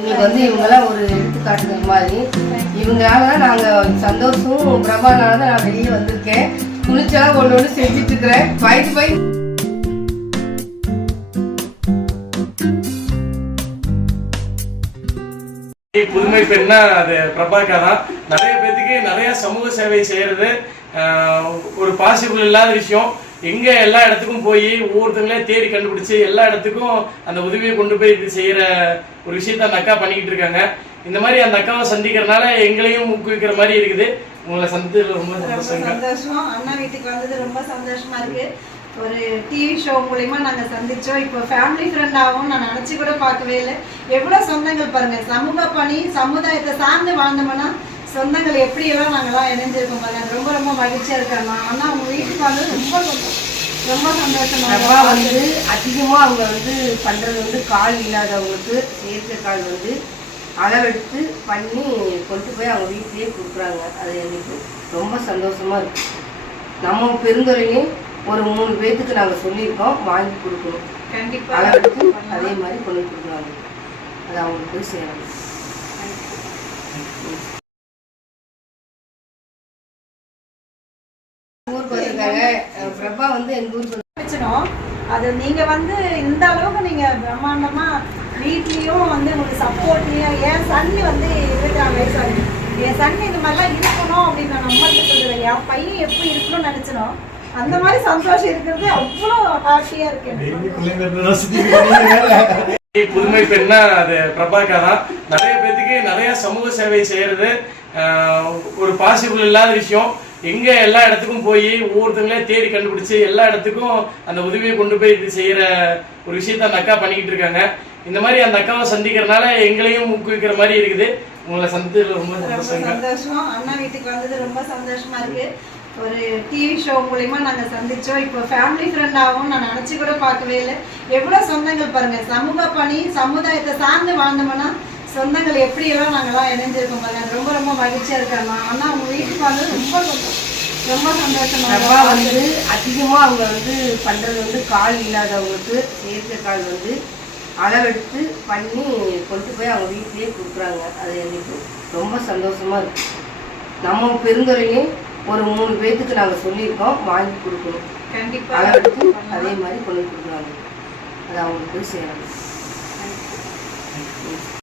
இன்னைக்கு வந்து இவங்கெல்லாம் ஒரு எடுத்துக்காட்டுற மாதிரி. இவங்களால தான் நாங்கள் சந்தோஷம் பிரபானால தான் நான் வெளியே வந்திருக்கேன். துணிச்சலாக ஒன்று ஒன்று செஞ்சுட்டு இருக்கிறேன். வயது பை புதுமை பெண்ணா அது பிரபாகா தான். நிறைய பேத்துக்கு நிறைய சமூக சேவை செய்யறது ஒரு பாசிபிள் இல்லாத விஷயம். எங்க எல்லா இடத்துக்கும் போய் ஒவ்வொருத்தங்களே தேடி கண்டுபிடிச்சு எல்லா இடத்துக்கும் அந்த உதவியை கொண்டு போய் இது செய்யற ஒரு விஷயத்த அந்த அக்கா பண்ணிக்கிட்டு இருக்காங்க. இந்த மாதிரி அந்த அக்காவை சந்திக்கிறதுனால எங்களையும் ஊக்குவிக்கிற மாதிரி இருக்குது. உங்களை சந்தித்ததுல ரொம்ப சந்தோஷம். அண்ணா வீட்டுக்கு வந்தது ரொம்ப சந்தோஷமா இருக்கு. ஒரு டிவி ஷோ மூலியமா நாங்க சந்திச்சோம். இப்போ ஃபேமிலி ஃப்ரெண்ட் ஆகும் நான் நினைச்சு கூட பார்க்கவே இல்லை. எவ்வளவு சொந்தங்கள் பாருங்க. சமூக பணி சமுதாயத்தை சார்ந்து வாழ்ந்தோம்னா சொந்தங்கள் எப்படி எல்லாம் நாங்கெல்லாம் இணைஞ்சிருக்கோம் பாருங்க. ரொம்ப ரொம்ப மகிழ்ச்சியா இருக்காங்க அண்ணா. உங்க வீட்டுக்கு வந்தது ரொம்ப சந்தோஷம் ரொம்ப சந்தோஷமா வந்து அதிகமாக அவங்க வந்து பண்ணுறது வந்து கால் இல்லாதவங்களுக்கு செயற்கை கால் வந்து அளவெடுத்து பண்ணி கொண்டு போய் அவங்க வீட்டிலேயே கொடுக்குறாங்க. அது எங்களுக்கு ரொம்ப சந்தோஷமா இருக்கு. நம்ம பெருந்துறையும் ஒரு மூணு பேர்த்துக்கு நாங்கள் சொல்லியிருக்கோம். வாங்கி கொடுக்கணும். கண்டிப்பா. அளவெடுத்து அதே மாதிரி கொண்டு கொடுக்குறாங்க அது அவங்களுக்கு போய் சேரணும் பிரபா வந்து எங்கள் ஊருக்கு அது நீங்க வந்து இந்த அளவுக்கு நீங்க பிரம்மாண்டமா வீட்லயும் வந்து உங்களுக்கு சப்போர்ட்லயும் என் சன் வந்து இருபத்தி வயசு என் சன் இந்த மாதிரிலாம் இருக்கணும் அப்படின்னு நான் அம்மாட்ட சொல்லுவேன். என் பையன் எப்படி இருக்கணும்னு நினைச்சனோ அந்த மாதிரி சந்தோஷம் இருக்கிறது அவ்வளோ ஹாப்பியா இருக்கு. புதுமை பெண்ணா அது பிரபாகா தான் நிறைய பேத்துக்கு நிறைய சமூக சேவை செய்யறது. ஒரு பாசிபிள் இல்லாத விஷயம். எங்க எல்லா இடத்துக்கும் போய் ஒவ்வொருத்தங்களே தேடி கண்டுபிடிச்சு எல்லா இடத்துக்கும் அந்த உதவியை கொண்டு போய் இது செய்யற ஒரு விஷயத்த அந்த அக்கா பண்ணிக்கிட்டு இருக்காங்க. இந்த மாதிரி அந்த அக்காவை சந்திக்கிறதுனால எங்களையும் ஊக்குவிக்கிற மாதிரி இருக்குது. உங்களை சந்தித்ததுல ரொம்ப சந்தோஷம். அண்ணா வீட்டுக்கு வந்தது ரொம்ப சந்தோஷமா இருக்கு. ஒரு டிவி ஷோ மூலியமா நாங்க சந்திச்சோம். இப்போ ஃபேமிலி ஃப்ரெண்ட் ஆகும் நான் நினைச்சு கூட பார்க்கவே இல்லை. எவ்வளவு சொந்தங்கள் பாருங்க. சமூக பணி சமுதாயத்தை சார்ந்து வாழ்ந்தோம்னா சொந்தங்கள் எப்படி எல்லாம் நாங்கெல்லாம் இணைஞ்சிருக்கோம் பாருங்க. ரொம்ப ரொம்ப மகிழ்ச்சியா இருக்காங்க அண்ணா. உங்க வீட்டுக்கு வந்தது ரொம்ப ரொம்ப சந்தோஷமா பிரபா வந்து அதிகமாக அவங்க வந்து பண்ணுறது வந்து கால் இல்லாதவங்களுக்கு செயற்கை கால் வந்து அளவெடுத்து பண்ணி கொண்டு போய் அவங்க வீட்டிலேயே கொடுக்குறாங்க. அது எங்களுக்கு ரொம்ப சந்தோஷமா இருக்கு. நம்ம பெருந்துறையும் ஒரு மூணு பேர்த்துக்கு நாங்கள் சொல்லியிருக்கோம் வாங்கி கொடுக்கணும். கண்டிப்பா. அளவெடுத்து அதே மாதிரி கொண்டு கொடுக்குறாங்க. அது அவங்களுக்கு சேரணும்